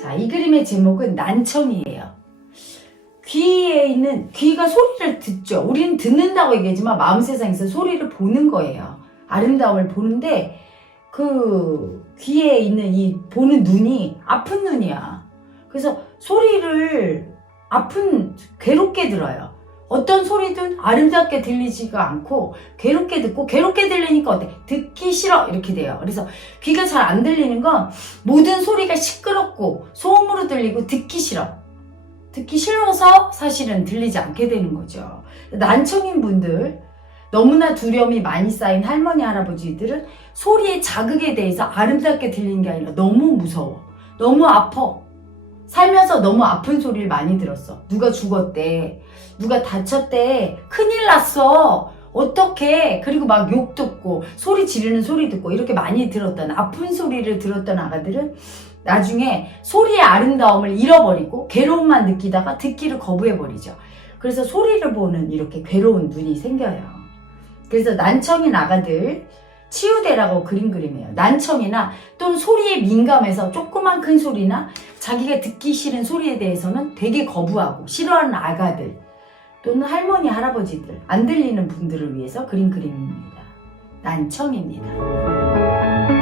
자, 이 그림의 제목은 난청이에요. 귀에 있는 귀가 소리를 듣죠. 우리는 듣는다고 얘기하지만 마음 세상에서 소리를 보는 거예요. 아름다움을 보는데 그 귀에 있는 이 보는 눈이 아픈 눈이야. 그래서 소리를 아픈 괴롭게 들어요. 어떤 소리든 아름답게 들리지가 않고 괴롭게 듣고 괴롭게 들리니까 어때? 듣기 싫어 이렇게 돼요. 그래서 귀가 잘 안 들리는 건 모든 소리가 시끄럽고 소음으로 들리고 듣기 싫어. 듣기 싫어서 사실은 들리지 않게 되는 거죠. 난청인 분들, 너무나 두려움이 많이 쌓인 할머니, 할아버지들은 소리의 자극에 대해서 아름답게 들리는 게 아니라 너무 무서워. 너무 아파. 살면서 너무 아픈 소리를 많이 들었어. 누가 죽었대. 누가 다쳤대. 큰일 났어. 어떻게 그리고 막 욕 듣고 소리 지르는 소리 듣고 이렇게 많이 들었던 아픈 소리를 들었던 아가들은 나중에 소리의 아름다움을 잃어버리고 괴로움만 느끼다가 듣기를 거부해버리죠. 그래서 소리를 보는 이렇게 괴로운 눈이 생겨요. 그래서 난청인 아가들 치유대라고 그림 그림이에요. 난청이나 또는 소리에 민감해서 조그만 큰 소리나 자기가 듣기 싫은 소리에 대해서는 되게 거부하고 싫어하는 아가들 또는 할머니, 할아버지들 안 들리는 분들을 위해서 그린 그림입니다. 난청입니다.